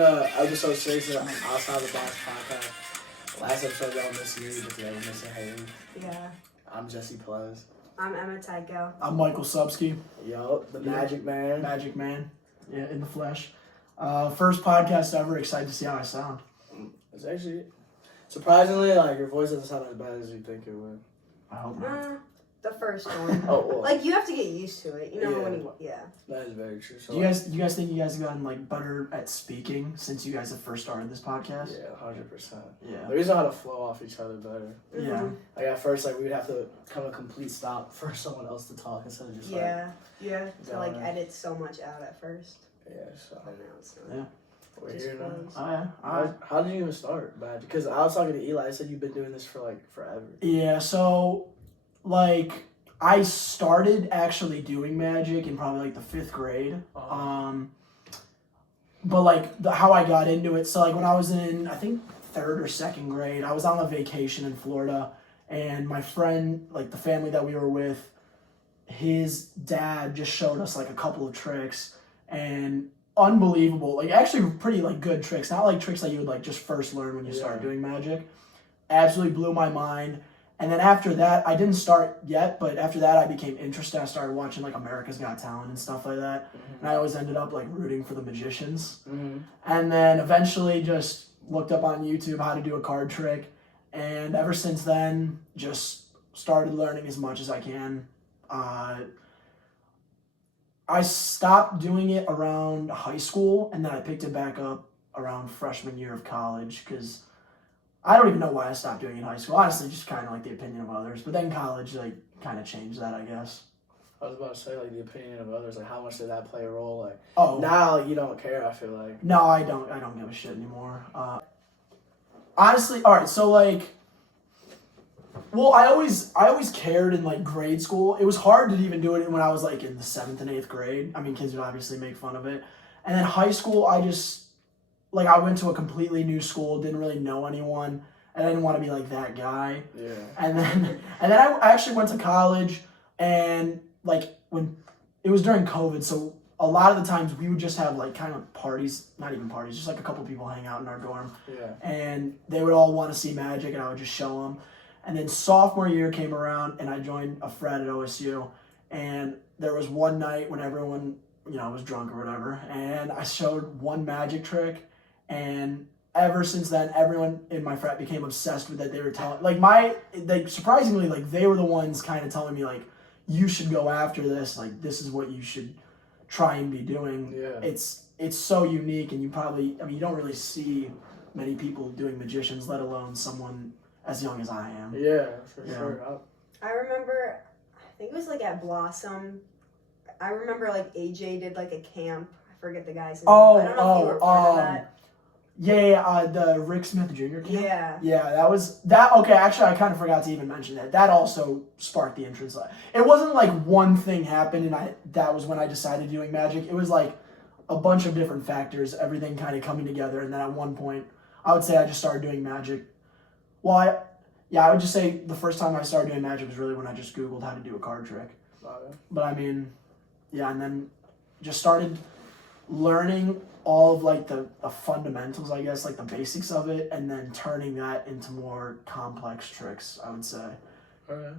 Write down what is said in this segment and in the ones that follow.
Episode 6 of Outside the Box podcast. Last episode, y'all missed me, but y'all missing Haley. Yeah. I'm Jesse Plez. I'm Emma Tygo. I'm Michael Szubski. Yo, the Magic Man. Magic Man. Yeah, in the flesh. First podcast ever. Excited to see how I sound. It's actually, surprisingly, like, your voice doesn't sound as bad as you think it would. I hope not. The first one. Oh, well. Like, you have to get used to it. You know, when you, That is very true. So, Do you guys think you guys have gotten, like, better at speaking since you guys have first started this podcast? Yeah, 100%. Yeah. We just know how to flow off each other better. Mm-hmm. Yeah. Like, at first, like, we would have to come a complete stop for someone else to talk instead of just, you have to, like, going. edit so much out at first. Yeah, so. But now it's not. Yeah. We're Just here now. flows. Oh, yeah. All right. How did you even start, Magic? Because I was talking to Eli. I said you've been doing this for, like, forever. Yeah, so, like, I started actually doing magic in probably, like, the 5th grade. But, like, how I got into it, so, like, when I was in, I think, 3rd or 2nd grade, I was on a vacation in Florida, and my friend, like, the family that we were with, his dad just showed us, like, a couple of tricks, and unbelievable, like, actually pretty, like, good tricks, not, like, tricks that you would, like, just first learn when you start doing magic. Absolutely blew my mind. And then after that, I didn't start yet, but after that I became interested. I started watching, like, America's Got Talent and stuff like that. Mm-hmm. And I always ended up, like, rooting for the magicians. Mm-hmm. And then eventually just looked up on YouTube how to do a card trick. And ever since then, just started learning as much as I can. I stopped doing it around high school, and then I picked it back up around freshman year of college, because I don't even know why I stopped doing it in high school. Honestly, just kind of like the opinion of others. But then college, like, kind of changed that, I guess. I was about to say, like, the opinion of others, like, how much did that play a role? Like, Oh, now you don't care, I feel like. no, I don't give a shit anymore. Honestly, all right, so, like, well, I always cared in, like, grade school. It was hard to even do it when I was, like, in the 7th and 8th grade. I mean, kids would obviously make fun of it. And then high school, I went to a completely new school, didn't really know anyone, and I didn't want to be, like, that guy. Yeah. And then I actually went to college, and, like, when it was during COVID, so a lot of the times we would just have, like, kind of parties, not even parties, just, like, a couple people hang out in our dorm. Yeah. And they would all want to see magic, and I would just show them. And then sophomore year came around, and I joined a frat at OSU, and there was one night when everyone, you know, was drunk or whatever, and I showed one magic trick, and ever since then, everyone in my frat became obsessed with it. They were telling, like, surprisingly, like, they were the ones kind of telling me, like, you should go after this, like, this is what you should try and be doing. Yeah. It's so unique, and you don't really see many people doing magicians, let alone someone as young as I am. Yeah, for sure. I remember, I think it was, like, at Blossom. I remember, like, AJ did, like, a camp. I forget the guy's name. I don't know if you were part of that. Yeah, the Rick Smith Jr. camp. Yeah. Yeah, okay, actually, I kind of forgot to even mention that. That also sparked the entrance. It wasn't like one thing happened and that was when I decided doing magic. It was like a bunch of different factors, everything kind of coming together, and then at one point, I would say I just started doing magic. Well, I would just say the first time I started doing magic was really when I just Googled how to do a card trick. But I mean, yeah, and then just started learning all of, like, the fundamentals, I guess, like the basics of it, and then turning that into more complex tricks, I would say.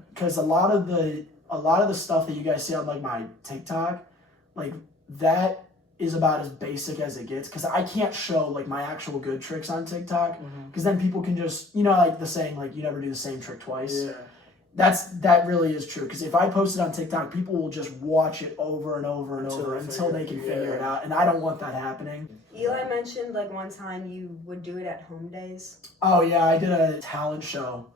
Because a lot of the stuff that you guys see on, like, my TikTok, like, that is about as basic as it gets, because I can't show, like, my actual good tricks on TikTok, because then people can just, you know, like the saying, like, you never do the same trick twice. Yeah. That really is true, because if I post it on TikTok, people will just watch it over and over and over until they can figure it out, and I don't want that happening. Eli mentioned, like, one time you would do it at home days. Oh yeah, I did a talent show.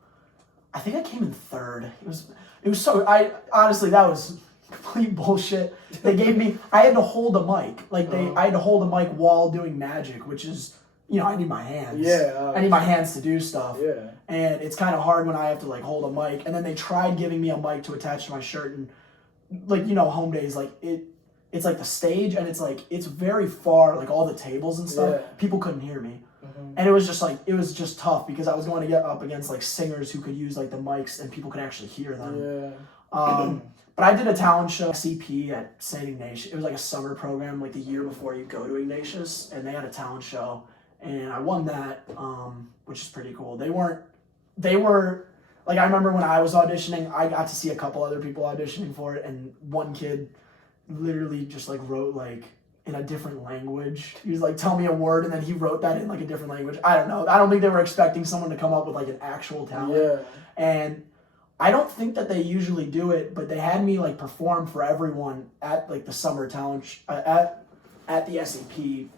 I think I came in 3rd. It was so, honestly, that was complete bullshit. They gave me, I had to hold a mic. Like, I had to hold a mic while doing magic, which is, you know, I need my hands. Yeah. I need my hands to do stuff. Yeah. And it's kind of hard when I have to, like, hold a mic. And then they tried giving me a mic to attach to my shirt, and, like, you know, home days, like, it's like the stage, and it's like, it's very far, like, all the tables and stuff. Yeah. People couldn't hear me. And it was just tough, because I was going to get up against, like, singers who could use, like, the mics, and people could actually hear them. Yeah. But I did a talent show, SEP at St. Ignatius. It was like a summer program, like the year before you go to Ignatius, and they had a talent show, and I won that, which is pretty cool. They were, like, I remember when I was auditioning, I got to see a couple other people auditioning for it, and one kid literally just, like, wrote, like, in a different language. He was like, tell me a word, and then he wrote that in, like, a different language. I don't know. I don't think they were expecting someone to come up with, like, an actual talent. Yeah. And I don't think that they usually do it, but they had me, like, perform for everyone at, like, the summer talent, at the SEP,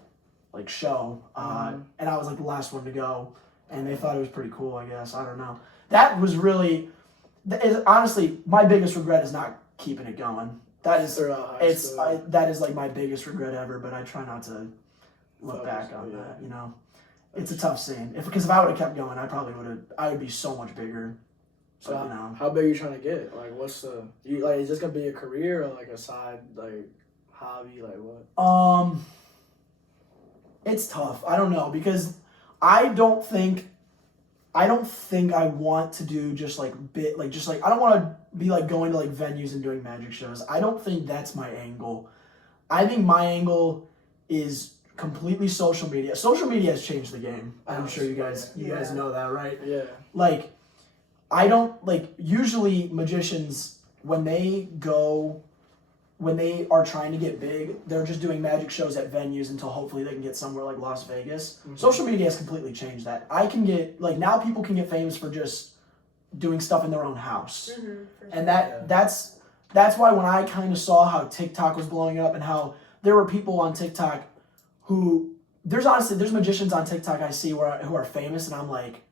like, show. And I was, like, the last one to go, and they thought it was pretty cool, I guess. I don't know. That was really, honestly, my biggest regret is not keeping it going. That is, that is like my biggest regret ever. But I try not to look back on that. You know, it's a tough scene. Because if I would have kept going, I would be so much bigger. So how big are you trying to get? Like, what's is this gonna be a career or like a side like hobby? Like what? It's tough. I don't know because I don't think I want to do just like I don't want to be like going to like venues and doing magic shows. I don't think that's my angle. I think my angle is completely social media. Social media has changed the game. I'm sure you guys know that, right? Yeah. Like I don't like usually magicians when they are trying to get big, they're just doing magic shows at venues until hopefully they can get somewhere like Las Vegas. Mm-hmm. Social media has completely changed that. I can get, like, now people can get famous for just doing stuff in their own house. Mm-hmm, and that's why when I kind of saw how TikTok was blowing up and how there were people on TikTok who, there's magicians on TikTok I see who are famous and I'm like,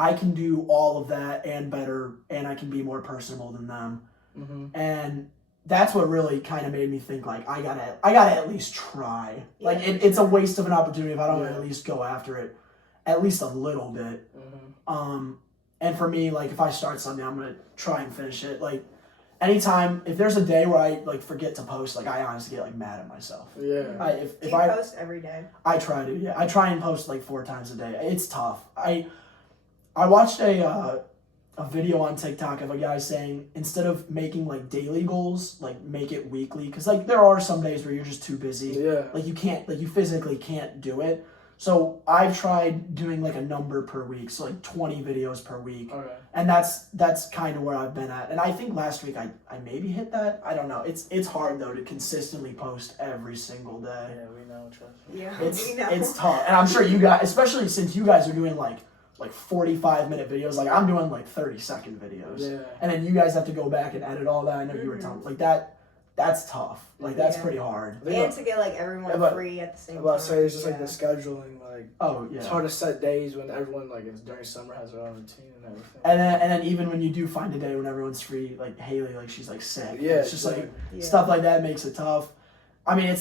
I can do all of that and better and I can be more personable than them. Mm-hmm. And that's what really kind of made me think like I gotta at least try. Yeah, like it's a waste of an opportunity if I don't at least go after it at least a little bit. Mm-hmm. And for me, like if I start something, I'm gonna try and finish it. Like anytime if there's a day where I like forget to post, like I honestly get like mad at myself. Yeah. Do you post every day? I try to. Yeah, I try and post like 4 times a day. It's tough. I watched a video on TikTok of a guy saying instead of making like daily goals, like make it weekly because like there are some days where you're just too busy. Yeah. Like you physically can't do it. So I've tried doing like a number per week, so like 20 videos per week. Okay. And that's kind of where I've been at. And I think last week I maybe hit that. I don't know. It's hard though to consistently post every single day. Yeah, we know, trust me. Yeah, we know. It's tough. And I'm sure you guys, especially since you guys are doing like 45-minute videos. Like I'm doing like 30-second videos. Yeah. And then you guys have to go back and edit all that. I know you were telling like that's tough. Like that's pretty hard. And to get like everyone free at the same time. About to say it's just like the scheduling, like it's hard to set days when everyone like is during summer has their own routine and everything. And then even when you do find a day when everyone's free, like Haley, like she's like sick. Yeah. It's just like stuff like that makes it tough. I mean,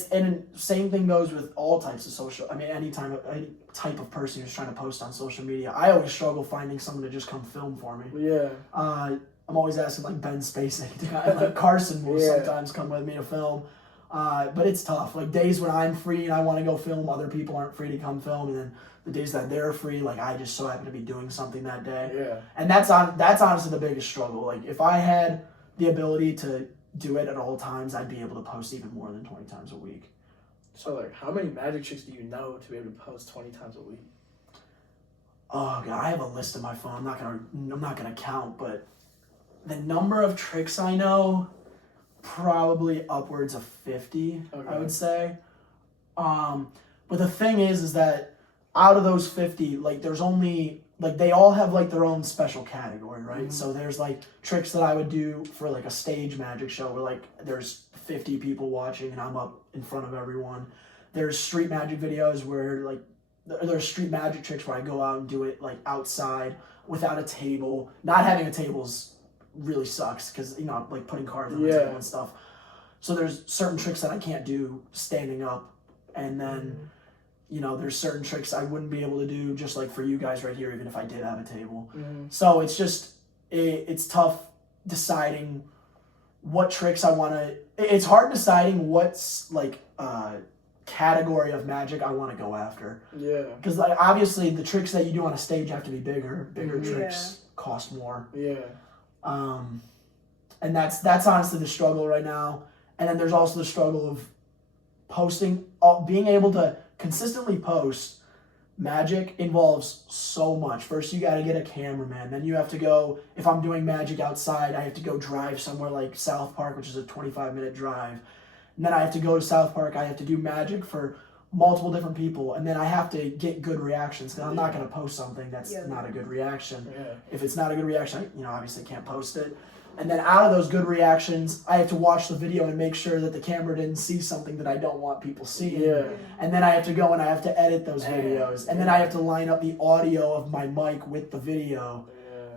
same thing goes with all types of social. I mean, any type of person who's trying to post on social media. I always struggle finding someone to just come film for me. Yeah. I'm always asking like Ben Spacek, and like Carson will sometimes come with me to film. But it's tough. Like days when I'm free and I want to go film, other people aren't free to come film, and then the days that they're free, like I just so happen to be doing something that day. Yeah. And that's honestly the biggest struggle. Like if I had the ability to do it at all times, I'd be able to post even more than 20 times a week. So like how many magic tricks do you know to be able to post 20 times a week? Oh god, I have a list on my phone. I'm not gonna count, but the number of tricks I know, probably upwards of 50, okay. I would say. But the thing is that out of those 50, like there's only like they all have like their own special category, right? Mm-hmm. So there's like tricks that I would do for like a stage magic show where like there's 50 people watching and I'm up in front of everyone. There's street magic videos where like there's street magic tricks where I go out and do it like outside without a table. Not having a table's really sucks because like putting cards on the table and stuff. So there's certain tricks that I can't do standing up, and then there's certain tricks I wouldn't be able to do just like for you guys right here, even if I did have a table. Mm-hmm. So it's just, it's tough deciding what tricks I want to, it's hard deciding what's like category of magic I want to go after. Yeah. Because like obviously the tricks that you do on a stage have to be bigger. Bigger tricks cost more. Yeah. And that's honestly the struggle right now. And then there's also the struggle of posting, being able to consistently post. Magic involves so much. First, you got to get a cameraman. Then you have to go, if I'm doing magic outside, I have to go drive somewhere like South Park, which is a 25-minute drive. And then I have to go to South Park. I have to do magic for multiple different people. And then I have to get good reactions because I'm not going to post something that's not a good reaction. Yeah. If it's not a good reaction, I obviously can't post it. And then out of those good reactions, I have to watch the video and make sure that the camera didn't see something that I don't want people seeing. Yeah. And then I have to go and I have to edit those videos. And then I have to line up the audio of my mic with the video.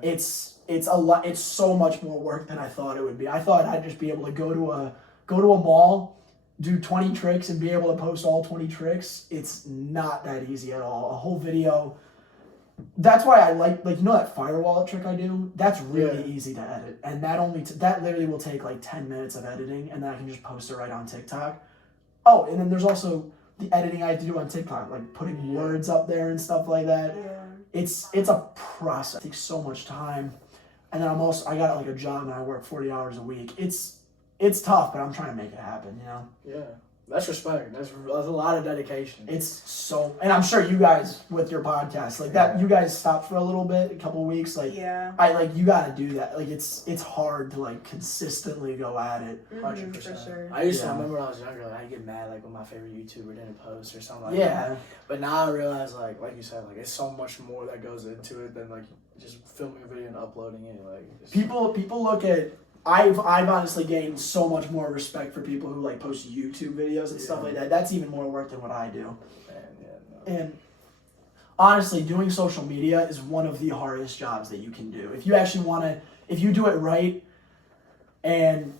Yeah. It's a lot. It's so much more work than I thought it would be. I thought I'd just be able to go to a mall, do 20 tricks and be able to post all 20 tricks. It's not that easy at all. A whole video. That's why I like that firewall trick I do. That's really easy to edit, and that literally will take like 10 minutes of editing, and then I can just post it right on TikTok. Oh, and then there's also the editing I have to do on TikTok, like putting words up there and stuff like that. Yeah. It's a process. It takes so much time, and then I got like a job and I work 40 hours a week. It's tough, but I'm trying to make it happen. Yeah. That's respect. That's a lot of dedication. And I'm sure you guys with your podcast like that. You guys stopped for a little bit, a couple of weeks. Like you got to do that. Like it's hard to like consistently go at it. 100%. For sure. I used to remember when I was younger, like, I'd get mad like when my favorite YouTuber didn't post or something like that. But now I realize like you said, like it's so much more that goes into it than like just filming a video and uploading it. Like people look at. I've honestly gained so much more respect for people who like post YouTube videos and stuff like that. That's even more work than what I do. And honestly, doing social media is one of the hardest jobs that you can do. If you actually if you do it right, and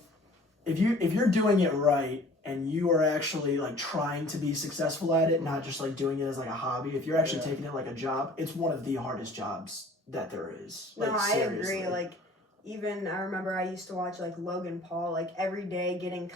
if you're doing it right and you are actually like trying to be successful at it, not just like doing it as like a hobby, if you're actually taking it like a job, it's one of the hardest jobs that there is. No, I agree. Like, even I remember I used to watch like Logan Paul like every day getting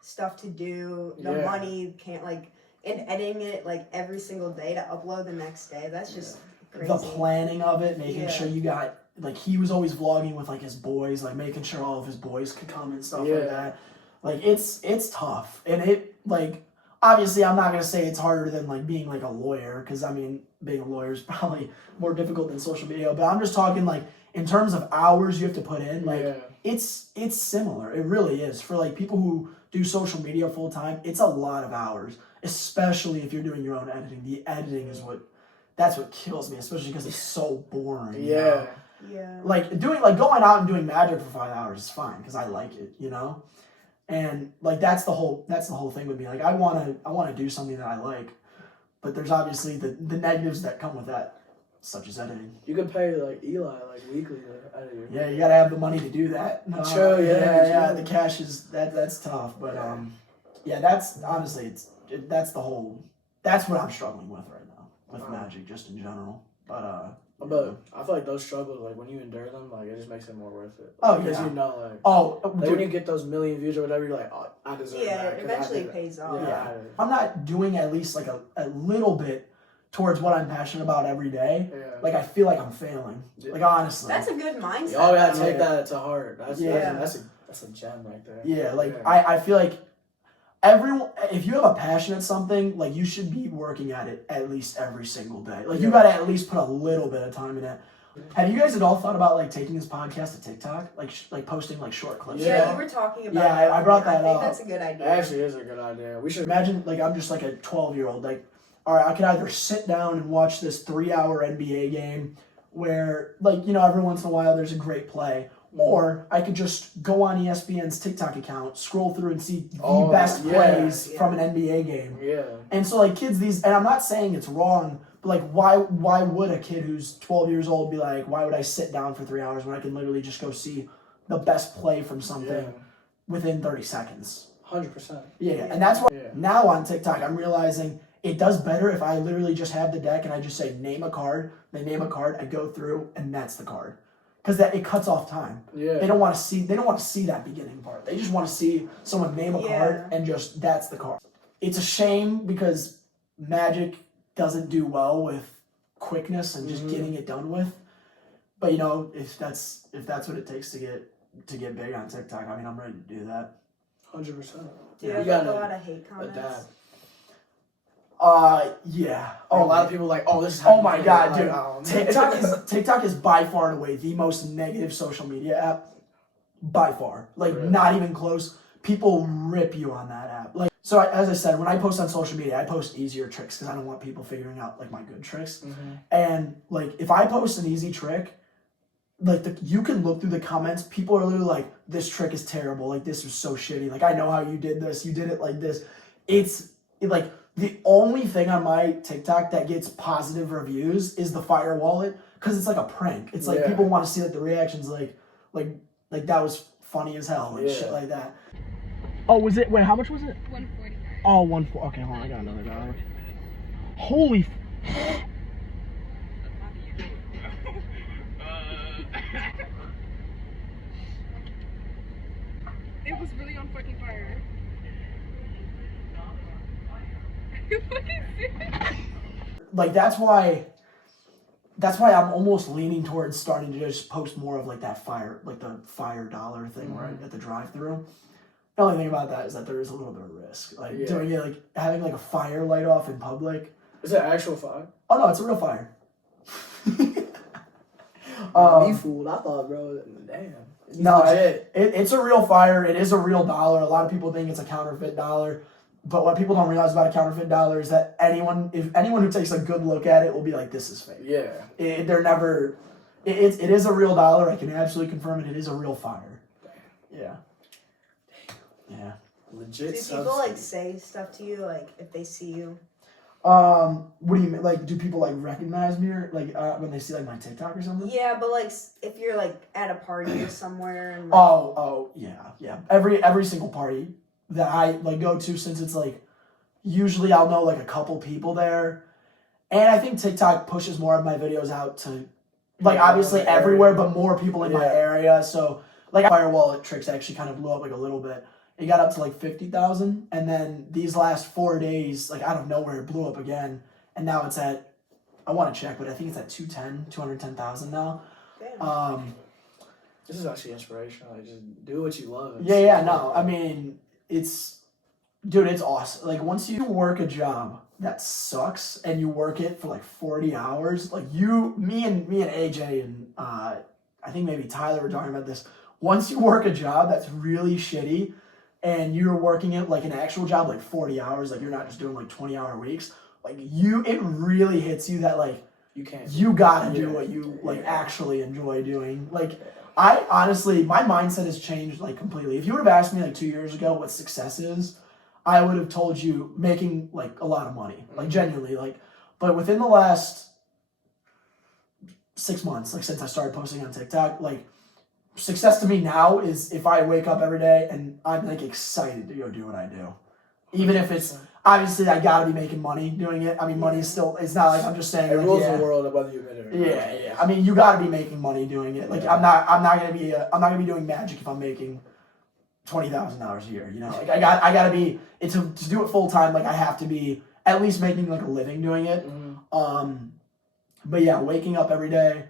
stuff to do, the money can't and editing it like every single day to upload the next day. That's just crazy. The planning of it, making sure you got like he was always vlogging with like his boys, like making sure all of his boys could come and stuff like that. Like it's tough, and it like obviously I'm not gonna say it's harder than like being like a lawyer, because I mean being a lawyer is probably more difficult than social media, but I'm just talking like in terms of hours you have to put in, like it's similar. It really is. For like people who do social media full time, it's a lot of hours, especially if you're doing your own editing. The editing is that's what kills me, especially because it's so boring. Yeah. Like going out and doing magic for 5 hours is fine because I like it, And like that's the whole thing with me. Like I wanna do something that I like, but there's obviously the negatives that come with that. Such as editing. You could pay like Eli like weekly to edit your video. You gotta have the money to do that. True, yeah. The cash is that's tough, but that's honestly that's what I'm struggling with right now with magic just in general. But I feel like those struggles, like when you endure them, like it just makes it more worth it. Because when you get those million views or whatever, you're like, oh, I deserve that. Yeah, it eventually pays off. Yeah. I'm not doing at least like a little bit towards what I'm passionate about every day. Like I feel like I'm failing. Like honestly. That's a good mindset. You all gotta take that to heart. That's a gem right there. Yeah, like I feel like everyone, if you have a passion at something, like you should be working at it at least every single day. Like you gotta at least put a little bit of time in it. Have you guys at all thought about like taking this podcast to TikTok, like posting like short clips? Yeah, we were talking about. Yeah, I brought that up. I think that's a good idea. It actually is a good idea. We should imagine like I'm just like a 12-year-old like. All right, I could either sit down and watch this 3-hour NBA game where, like, every once in a while there's a great play, or I could just go on ESPN's TikTok account, scroll through and see the best plays from an NBA game. Yeah. And so, like, kids, and I'm not saying it's wrong, but, like, why would a kid who's 12 years old be like, why would I sit down for 3 hours when I can literally just go see the best play from something within 30 seconds? 100%. Yeah, and that's why now on TikTok I'm realizing it does better if I literally just have the deck and I just say name a card, they name a card, I go through and that's the card. Because it cuts off time. Yeah. They don't want to see that beginning part. They just want to see someone name a card and just that's the card. It's a shame because Magic doesn't do well with quickness and just getting it done with. But if that's what it takes to get to get big on TikTok, I mean, I'm ready to do that. 100%. Do you have like, a lot of hate comments? Yeah. Oh, a lot of people like, oh, this is how. Oh my god, dude! Like, TikTok is by far and away the most negative social media app, by far. Like, really? Not even close. People rip you on that app. Like, so as I said, when I post on social media, I post easier tricks because I don't want people figuring out like my good tricks. Mm-hmm. And like, if I post an easy trick, like you can look through the comments. People are literally like, "This trick is terrible. Like, this was so shitty. Like, I know how you did this. You did it like this." Like. The only thing on my TikTok that gets positive reviews is the fire wallet because it's like a prank. It's like people want to see like the reactions, like that was funny as hell, and shit like that. Oh, was it? Wait, how much was it? 140. Oh, 140. Okay, hold on, I got another dollar. Holy. It was really on fucking fire. Like that's why I'm almost leaning towards starting to just post more of like that fire, like the fire dollar thing right at the drive-through. The only thing about that is that there is a little bit of risk, like doing it, like having like a fire light off in public. Is it actual fire? Oh no, it's a real fire. Me fooled. I thought, bro, damn. No, it's a real fire. It is a real dollar. A lot of people think it's a counterfeit dollar. But what people don't realize about a counterfeit dollar is that if anyone who takes a good look at it will be like, this is fake. Yeah. It is a real dollar. I can absolutely confirm it. It is a real fire. Yeah. Yeah. Legit. Do people like say stuff to you like if they see you? What do you mean? Like, do people like recognize me or like when they see like my TikTok or something? Yeah, but like if you're like at a party or somewhere and. Like, yeah. Every single party that I like go to, since it's like usually I'll know like a couple people there, and I think TikTok pushes more of my videos out to like obviously everywhere, but more people in my area. So like fire wallet tricks actually kind of blew up like a little bit. It got up to like 50,000, and then these last 4 days, like out of nowhere, it blew up again, and now it's at, I want to check, but I think it's at 210,000 now. Damn. This is actually inspirational. Like, just do what you love. No, I mean. It's awesome. Like once you work a job that sucks and you work it for like 40 hours, like me and AJ and I think maybe Tyler were talking about this. Once you work a job that's really shitty and you're working it like an actual job, like 40 hours, like you're not just doing like 20-hour weeks, like it really hits you that like you gotta do what you like actually enjoy doing. Like I honestly, my mindset has changed like completely. If you would have asked me like 2 years ago what success is, I would have told you making like a lot of money, like genuinely, like. But within the last 6 months, like since I started posting on TikTok, like success to me now is if I wake up every day and I'm like excited to go do what I do, even if it's obviously I gotta be making money doing it. I mean, money is still. It's not like I'm just saying. It rules the world whether you admit it or not. Yeah. I mean, you gotta be making money doing it. Like I'm not gonna be doing magic if I'm making $20,000 a year. You know, like I gotta be. It's to do it full time. Like I have to be at least making like a living doing it. Mm-hmm. But yeah, waking up every day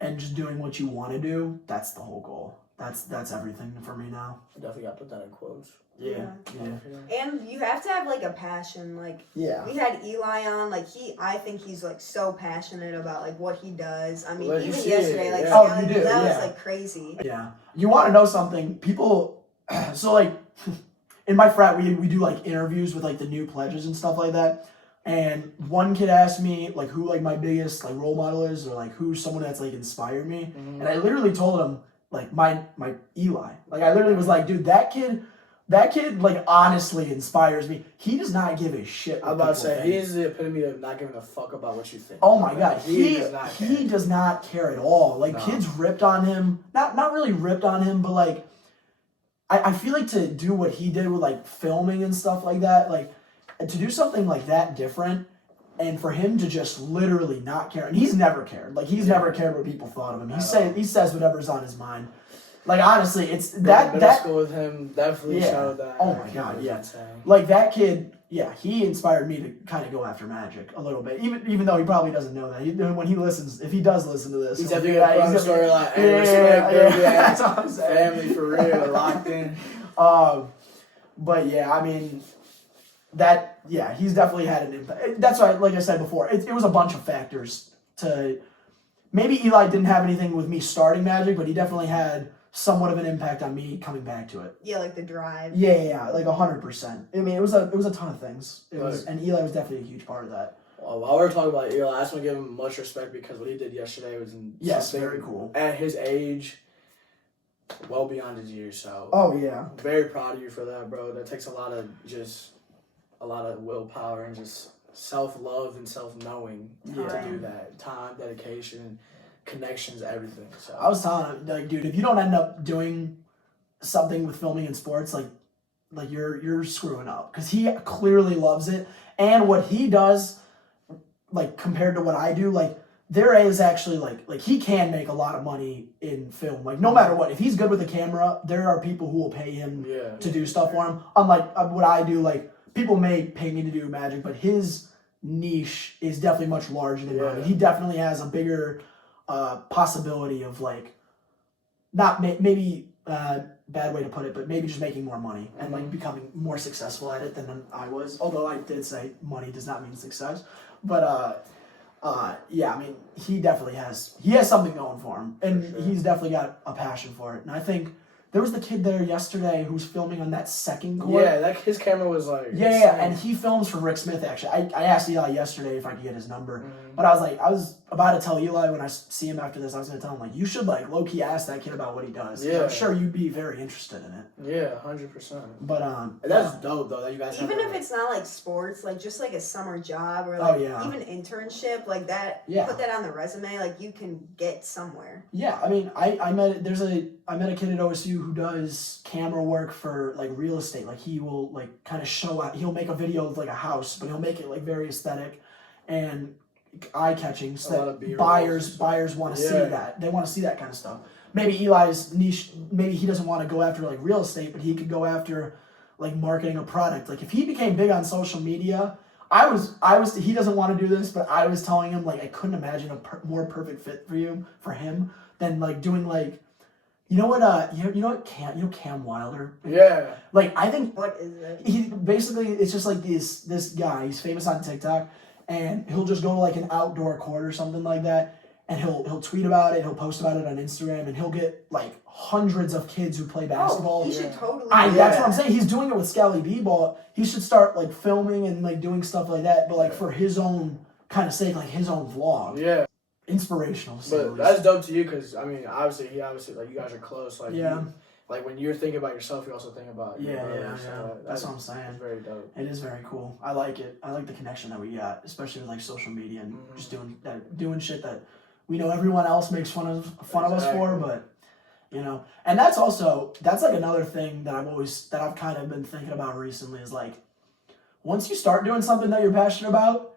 and just doing what you want to do. That's the whole goal. That's everything for me now. I definitely gotta put that in quotes. Yeah. And you have to have like a passion. Like we had Eli on. Like I think he's like so passionate about like what he does. I mean, even yesterday, like that was like crazy. Yeah. You want to know something? People. So like, in my frat, we do like interviews with like the new pledges and stuff like that. And one kid asked me like who like my biggest like role model is, or like who's someone that's like inspired me. Mm-hmm. And I literally told him like my Eli. Like I literally was like, dude, that kid like honestly inspires me. He does not give a shit. I'm about to say he's the epitome of not giving a fuck about what you think. Oh my god, he does not care at all. Like kids ripped on him, not really ripped on him, but like I feel like to do what he did with like filming and stuff like that, like to do something like that different, and for him to just literally not care, and he's never cared. Like he's never cared what people thought of him. He says whatever's on his mind. Like honestly, it's that school with him definitely showed that. Oh my god, yeah. Like that kid, yeah, he inspired me to kind of go after magic a little bit, even though he probably doesn't know that. When he listens, if he does listen to this, he's definitely gonna put on the story like, hey, that's what I'm saying. Family for real, locked in. But yeah, I mean, he's definitely had an impact. That's why, like I said before, it was a bunch of factors to. Maybe Eli didn't have anything with me starting magic, but he definitely had somewhat of an impact on me coming back to it. Yeah, like the drive. Yeah, like 100%. I mean, it was a ton of things. And Eli was definitely a huge part of that. Well, while we're talking about Eli, I just want to give him much respect because what he did yesterday was very cool. At his age, well beyond his years. So very proud of you for that, bro. That takes a lot of willpower and just self-love and self-knowing to do that. Time, dedication, connections, everything. So I was telling him, like, dude, if you don't end up doing something with filming in sports, like you're screwing up, because he clearly loves it, and what he does, like, compared to what I do, like, there is actually like he can make a lot of money in film, like, no matter what. If he's good with the camera, there are people who will pay him to do stuff for him, unlike what I do. Like, people may pay me to do magic, but his niche is definitely much larger than mine. He definitely has a bigger possibility of, like, not maybe bad way to put it, but maybe just making more money and like becoming more successful at it than I was. Although I did say money does not mean success, but yeah, I mean, he definitely has something going for him, and he's definitely got a passion for it. And I think there was the kid there yesterday who was filming on that second court. Yeah, his camera was like... Yeah, and he films for Rick Smith, actually. I asked Eli yesterday if I could get his number, but I was about to tell Eli when I see him after this, I was going to tell him, like, you should, like, low-key ask that kid about what he does. Yeah. I'm sure you'd be very interested in it. Yeah, 100%. But, that's dope, though, that you guys even if it's not, like, sports, like, just, like, a summer job or, like, even internship, like, that, put that on the resume, like, you can get somewhere. Yeah, I mean, I met a kid at OSU who does camera work for, like, real estate. Like, he will, like, kind of show out. He'll make a video of, like, a house, but he'll make it, like, very aesthetic and eye-catching, so that buyers want to see that. They want to see that kind of stuff. Maybe Eli's niche, maybe he doesn't want to go after, like, real estate, but he could go after, like, marketing a product. Like, if he became big on social media, he doesn't want to do this, but I was telling him, like, I couldn't imagine a more perfect fit for him than, like, doing, like, you know what Cam Wilder? Yeah. Like, I think... What is it? He basically, it's just like this guy, he's famous on TikTok, and he'll just go to, like, an outdoor court or something like that, and he'll tweet about it, he'll post about it on Instagram, and he'll get, like, hundreds of kids who play basketball. He should totally That's what I'm saying. He's doing it with Scally B-Ball. He should start, like, filming and, like, doing stuff like that, but, like, for his own kind of sake, like, his own vlog. Yeah. Inspirational. But that's dope to you, because, I mean, obviously, like, you guys are close. Like, like, when you're thinking about yourself, you also think about your brother. So that's what I'm saying. It's very dope. It is very cool. I like it. I like the connection that we got, especially with, like, social media and just doing shit that we know everyone else makes fun of us for, but, you know. And that's like another thing that I've kind of been thinking about recently is, like, once you start doing something that you're passionate about,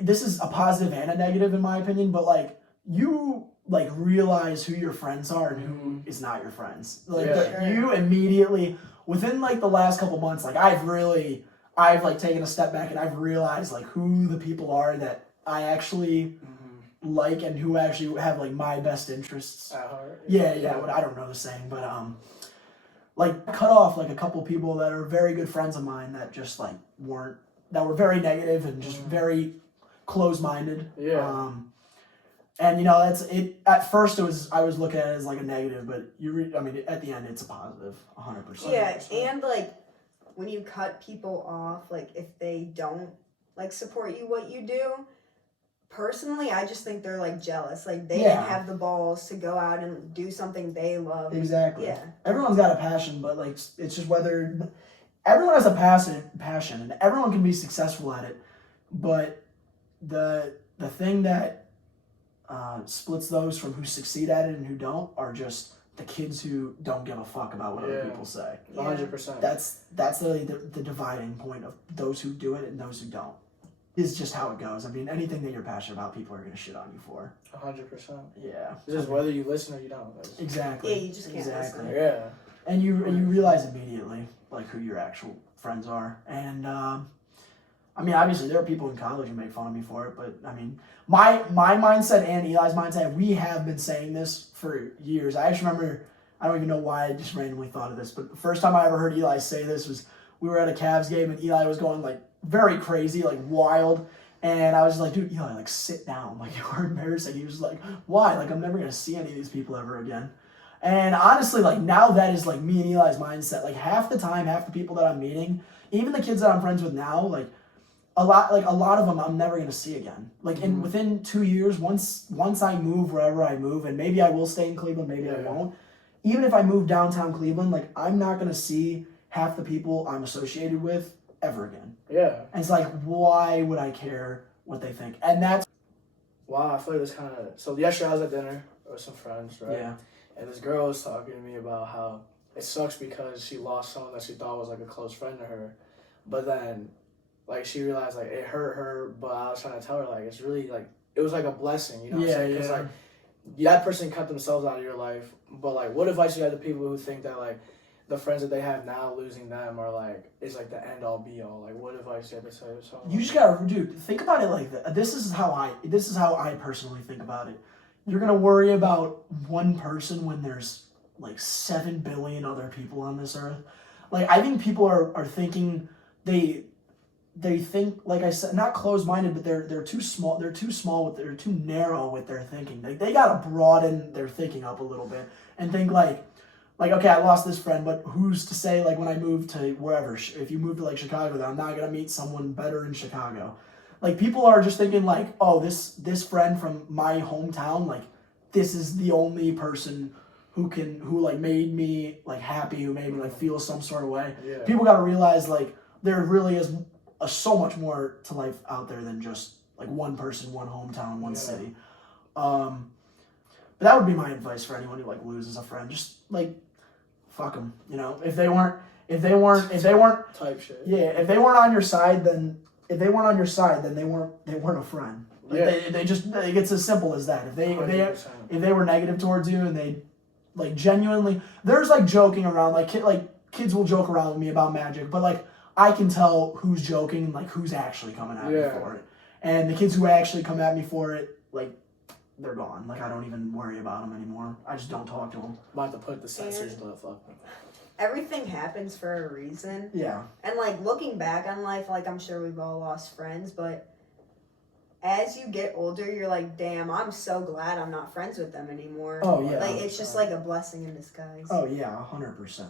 this is a positive and a negative in my opinion, but, like, you, like, realize who your friends are and who is not your friends. Like, you immediately, within, like, the last couple months, like, I've like taken a step back and I've realized, like, who the people are that I actually like and who actually have, like, my best interests. At heart. Yeah, but I don't know the saying, but like, cut off, like, a couple people that are very good friends of mine that just, like, were very negative and just very close-minded. Yeah. And, you know, that's it. At first, I was looking at it as, like, a negative, but I mean, at the end, it's a positive, 100%. Yeah, and, like, when you cut people off, like, if they don't, like, support you what you do, personally, I just think they're, like, jealous. Like, they didn't have the balls to go out and do something they love. Exactly. Yeah. Everyone's got a passion, but, like, it's just whether... Everyone has a passion, and everyone can be successful at it, but the thing that splits those from who succeed at it and who don't are just the kids who don't give a fuck about what other people say. 100%. That's the dividing point of those who do it and those who don't. Is just how it goes. I mean, anything that you're passionate about, people are going to shit on you for. 100%. Yeah. It's just whether you listen or you don't. Exactly. Yeah, you just can't listen. Yeah. And you realize immediately, like, who your actual friends are. And I mean, obviously there are people in college who make fun of me for it, but I mean, my mindset and Eli's mindset, we have been saying this for years. I actually remember, I don't even know why I just randomly thought of this, but the first time I ever heard Eli say this was we were at a Cavs game and Eli was going like very crazy, like wild. And I was just like, dude, Eli, like sit down. Like, you are embarrassing. He was like, why? Like, I'm never going to see any of these people ever again. And honestly, like now that is like me and Eli's mindset. Like half the time, half the people that I'm meeting, even the kids that I'm friends with now, like a lot of them I'm never gonna see again. Like within 2 years, once I move wherever I move, and maybe I will stay in Cleveland, maybe I won't. Even if I move downtown Cleveland, like I'm not gonna see half the people I'm associated with ever again. Yeah. And it's like, why would I care what they think? And that's wow. I feel like this kind of. So yesterday I was at dinner with some friends, right? Yeah. And this girl was talking to me about how it sucks because she lost someone that she thought was like a close friend to her, but then. Like, she realized, like, it hurt her, but I was trying to tell her, like, it's really, like, it was, like, a blessing, you know what I'm saying? Because, like, that person cut themselves out of your life, but, like, what advice you have to people who think that, like, the friends that they have now, losing them are, like, is, like, the end-all, be-all? Like, what advice you have to say to someone? You just gotta, dude, think about it like that. This is how I personally think about it. You're gonna worry about one person when there's, like, 7 billion other people on this earth. Like, I think people are thinking they think, like I said, not closed-minded, but they're too small. They're too narrow with their thinking. They gotta broaden their thinking up a little bit and think like okay, I lost this friend, but who's to say like when I move to wherever, if you move to like Chicago, that I'm not gonna meet someone better in Chicago. Like people are just thinking like, oh, this friend from my hometown, like this is the only person who like made me like happy, who made me like feel some sort of way. Yeah. People gotta realize like there really is so much more to life out there than just like one person, one hometown, one city. But that would be my advice for anyone who like loses a friend. Just like fuck them, you know. If they weren't type shit. Yeah, if they weren't on your side, then they weren't a friend. Like they just like, it's as simple as that. If they were negative towards you and they like genuinely, there's like joking around, like kids will joke around with me about Magic, but like I can tell who's joking and like who's actually coming at me for it. And the kids who actually come at me for it, like they're gone. Like I don't even worry about them anymore. I just don't talk to them. Might have to put the sensors to the fuck. Everything happens for a reason. Yeah. And like looking back on life, like I'm sure we've all lost friends, but as you get older, you're like, damn, I'm so glad I'm not friends with them anymore. Oh yeah. Like it's just like a blessing in disguise. Oh yeah, 100%.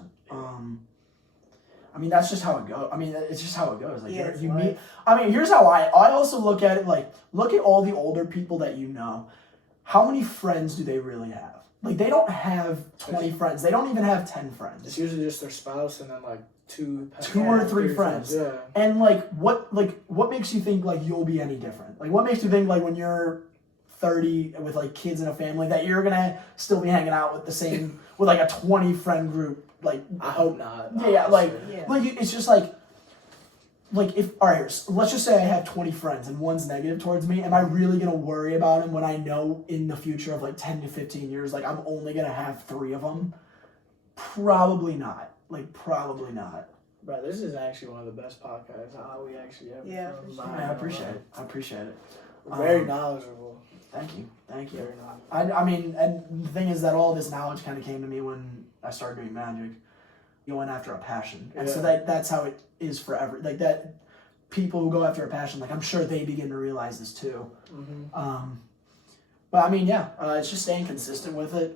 I mean, that's just how it goes. I mean, it's just how it goes. Like you meet. I mean, here's how I also look at it. Like, look at all the older people that you know. How many friends do they really have? Like, they don't have 20 friends. They don't even have 10 friends. It's usually just their spouse and then like two or three friends. Yeah. And what makes you think like you'll be any different? Like, what makes you think like when you're 30 with like kids and a family that you're gonna still be hanging out with the same with like a 20 friend group? Like I hope not. Yeah, like it's just like if all right, let's just say I have 20 friends and one's negative towards me. Am I really gonna worry about him when I know in the future of like 10 to 15 years, like I'm only gonna have 3 of them? Probably not. Like probably not. Bro, this is actually one of the best podcasts. How we actually have. Yeah, for sure. I appreciate it. Very knowledgeable. Thank you. Very knowledgeable. I mean, and the thing is that all this knowledge kind of came to me when I started doing Magic. You went after a passion, and so that's how it is forever. Like that, people who go after a passion, like I'm sure they begin to realize this too. Mm-hmm. But I mean, it's just staying consistent with it.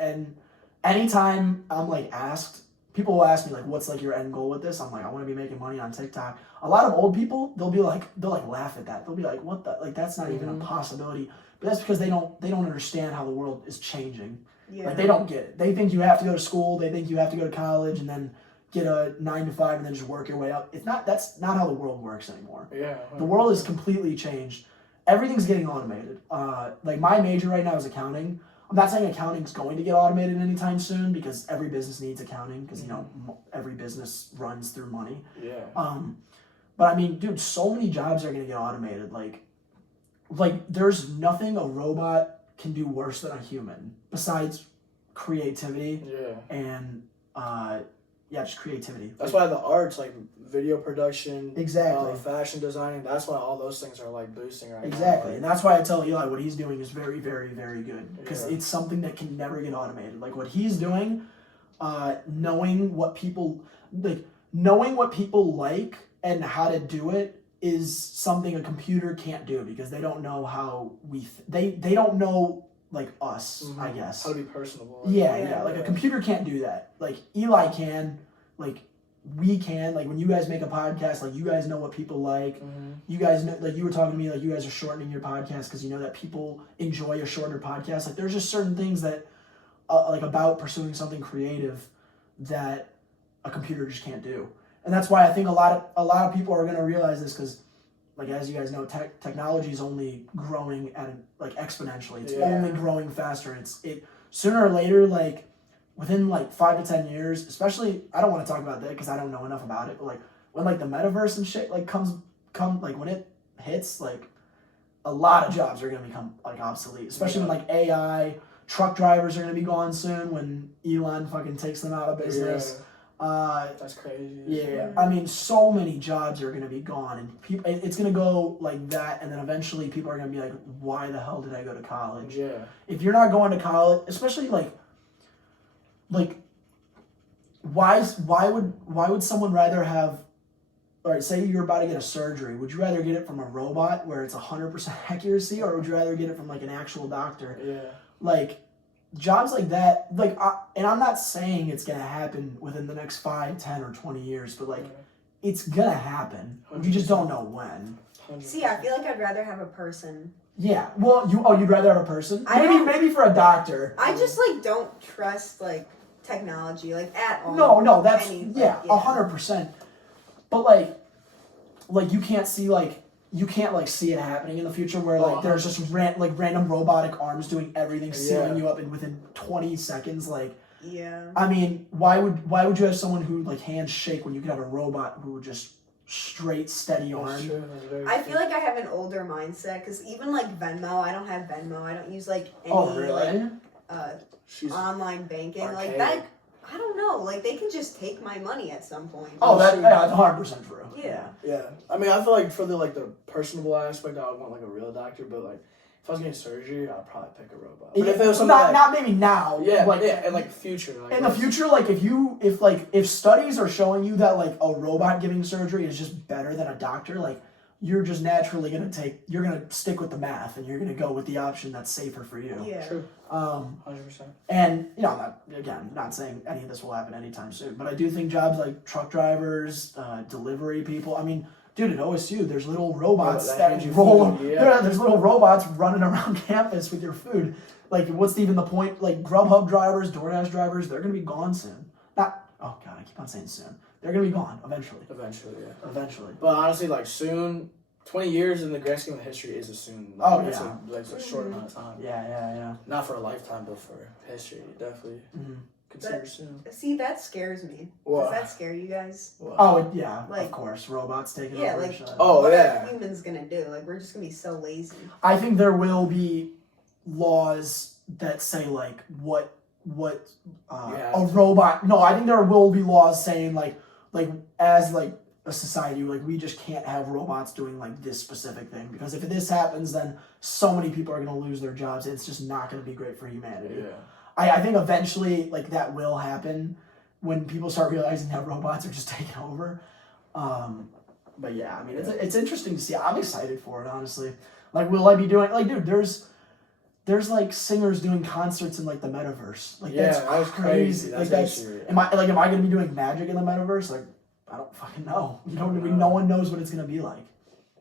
And anytime I'm like asked, people will ask me like, "What's like your end goal with this?" I'm like, "I want to be making money on TikTok." A lot of old people, they'll laugh at that. They'll be like, "What the? Like that's not even a possibility." But that's because they don't understand how the world is changing. Yeah. Like they don't get it. They think you have to go to school. They think you have to go to college and then get a 9 to 5 and then just work your way up. That's not how the world works anymore. Yeah. 100%. The world is completely changed. Everything's getting automated. Like my major right now is accounting. I'm not saying accounting's going to get automated anytime soon because every business needs accounting because you know every business runs through money. Yeah. But I mean, dude, so many jobs are going to get automated. Like there's nothing a robot can do worse than a human besides creativity and just creativity. That's why the arts, like video production, Exactly. fashion designing, that's why all those things are like boosting right now. Exactly, Like, and that's why I tell Eli what he's doing is very, very, very good because Yeah. it's something that can never get automated. Like what he's doing, knowing what people like and how to do it is something a computer can't do because they don't know how they don't know like us, I guess. How to be personable. Yeah. Like a computer can't do that. Like Eli can, like we can. Like when you guys make a podcast, like you guys know what people like. You guys know, like you were talking to me, like you guys are shortening your podcast because you know that people enjoy a shorter podcast. Like there's just certain things that, like about pursuing something creative, that a computer just can't do. And that's why I think a lot of people are gonna realize this because, like as you guys know, technology is only growing at like exponentially. It's only growing faster. It sooner or later, like within like 5 to 10 years, especially, I don't want to talk about that because I don't know enough about it. But like when like the metaverse and shit like come like when it hits, like a lot of jobs are gonna become like obsolete. Especially when like AI, truck drivers are gonna be gone soon when Elon fucking takes them out of business. That's crazy. Yeah, I mean, so many jobs are gonna be gone, and people, it's gonna go like that, and then eventually people are gonna be like, "Why the hell did I go to college?" Yeah. If you're not going to college, especially like, why would someone rather have? All right, say you're about to get a surgery. Would you rather get it from a robot where it's 100% accuracy, or would you rather get it from like an actual doctor? Yeah. Like. Jobs like that, and I'm not saying it's gonna happen within the next 5, 10, or 20 years, but like, it's gonna happen. You just don't know when. 100%. See, I feel like I'd rather have a person. Yeah. Well, you'd rather have a person? Maybe for a doctor. I just like don't trust like technology like at all. No, that's Any, 100%. But like you can't see you can't like see it happening in the future where like there's just random robotic arms doing everything, sealing you up in within 20 seconds. Like, I mean, why would you have someone who like hands shake when you could have a robot who would just straight steady arm? I feel like I have an older mindset because even like Venmo, I don't have Venmo. I don't use like any online banking like that. I don't know. Like they can just take my money at some point. That's 100% true. Yeah. Yeah. I mean, I feel like for the personable aspect, I would want like a real doctor. But like, if I was getting surgery, I'd probably pick a robot. But if it was something not maybe now. Yeah. Like, in like future. Like, in the future, like if studies are showing you that like a robot giving surgery is just better than a doctor, like you're just naturally you're gonna stick with the math and you're gonna go with the option that's safer for you. Yeah. True. 100%. And I'm not saying any of this will happen anytime soon, but I do think jobs like truck drivers, delivery people. I mean, dude, at OSU, there's little robots that roll. There's little robots running around campus with your food. Like, what's even the point? Like, Grubhub drivers, DoorDash drivers, they're gonna be gone soon. Oh God, I keep on saying soon. They're gonna be gone eventually. Eventually. But honestly, like soon, 20 years in the grand scheme of history is a soon. It's a short amount of time. Yeah. Not for a lifetime, but for history, definitely. Consider soon. See, that scares me. What? Does that scare you guys? What? Oh yeah, of course, robots taking over. Like, what are humans gonna do? Like, we're just gonna be so lazy. I think there will be laws that say like what a robot. No, I think there will be laws saying like as like a society, like we just can't have robots doing like this specific thing because if this happens, then so many people are gonna lose their jobs. It's just not gonna be great for humanity. Yeah. I think eventually like that will happen when people start realizing that robots are just taking over. But yeah, I mean it's interesting to see. I'm excited for it, honestly. Like, will I be doing like, dude? There's like singers doing concerts in like the Metaverse. Like that's crazy. Am I gonna be doing magic in the Metaverse? Like, I don't fucking know. You know what I mean? No one knows what it's gonna be like.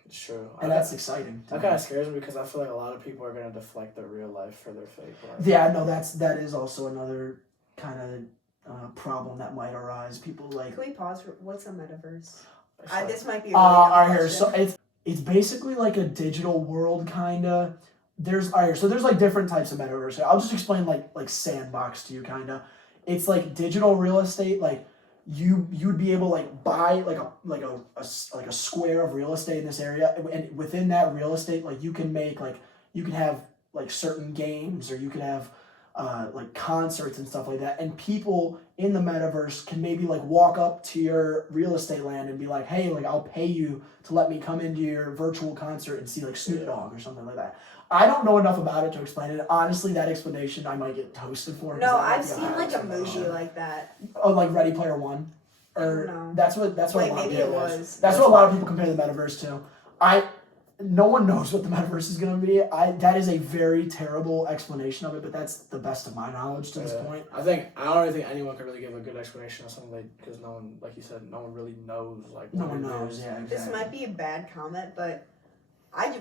It's true. And that's exciting. That kind of scares me because I feel like a lot of people are gonna deflect their real life for their fake life. Yeah, no, that is also another kind of problem that might arise. People like. Can we pause? What's a Metaverse? This might be a really all right, so it's basically like a digital world kinda. There's like different types of metaverse. I'll just explain like sandbox to you kinda. It's like digital real estate. Like you'd be able to like buy like a square of real estate in this area, and within that real estate, like you can have like certain games, or you can have like concerts and stuff like that, and people in the metaverse can maybe like walk up to your real estate land and be like, hey, like I'll pay you to let me come into your virtual concert and see like Snoop Dogg or something like that. I don't know enough about it to explain it. Honestly, that explanation I might get toasted for. 'Cause No, that might I've be seen like a movie like that. Oh, like Ready Player One, or No. that's what Wait, a lot of maybe people. it was. That's what a lot of people compare the metaverse to. No one knows what the metaverse is going to be. That is a very terrible explanation of it, but that's the best of my knowledge to this point. I don't really think anyone can really give a good explanation of something because no one, like you said, no one really knows. Like No what one it knows. is. Yeah, exactly. This might be a bad comment, but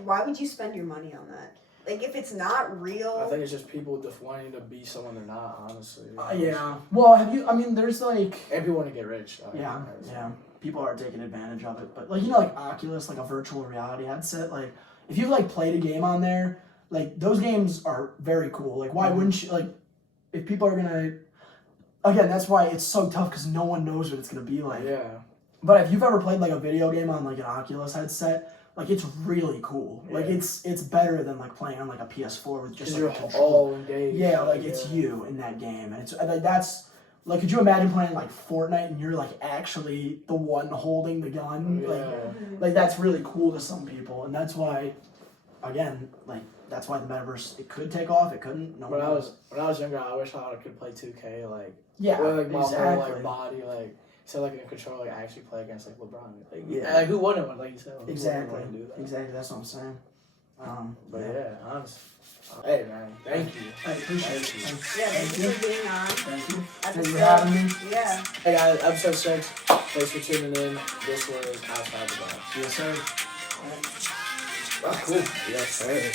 why would you spend your money on that? Like, if it's not real. I think it's just people just wanting to be someone they're not, honestly. Yeah. Well, I mean, there's like. And people want to get rich. Yeah. People are taking advantage of it, but like like Oculus, like a virtual reality headset, like if you've like played a game on there, like those games are very cool. Like why wouldn't you, like if people are gonna, again, that's why it's so tough because no one knows what it's gonna be like. Yeah. But if you've ever played like a video game on like an Oculus headset, like it's really cool. Yeah. Like it's better than like playing on like a PS4 with just like you're a controller. all engaged. Yeah, like it's you in that game, and it's like that's. Like, could you imagine playing like Fortnite and you're like actually the one holding the gun? Yeah. Like that's really cool to some people, and that's why, again, like that's why the metaverse it could take off, it couldn't. No When one knows. I was younger, I wish I could play 2K. Like Yeah, with, like my exactly. whole like body, like so like in control, like actually play against like LeBron. Like Yeah. like who wouldn't want, like you said? Who wouldn't Exactly, wanna do that? exactly. That's what I'm saying. But yeah, honestly. Hey man, thank you. I appreciate it. Thank you. Thanks. Yeah, thank you for being on. Thank you. Episode- Thank you for having me. Yeah. Hey guys, episode 6. Thanks for tuning in. This was Outside the Box. Yes, sir. Oh, cool. Yes, sir.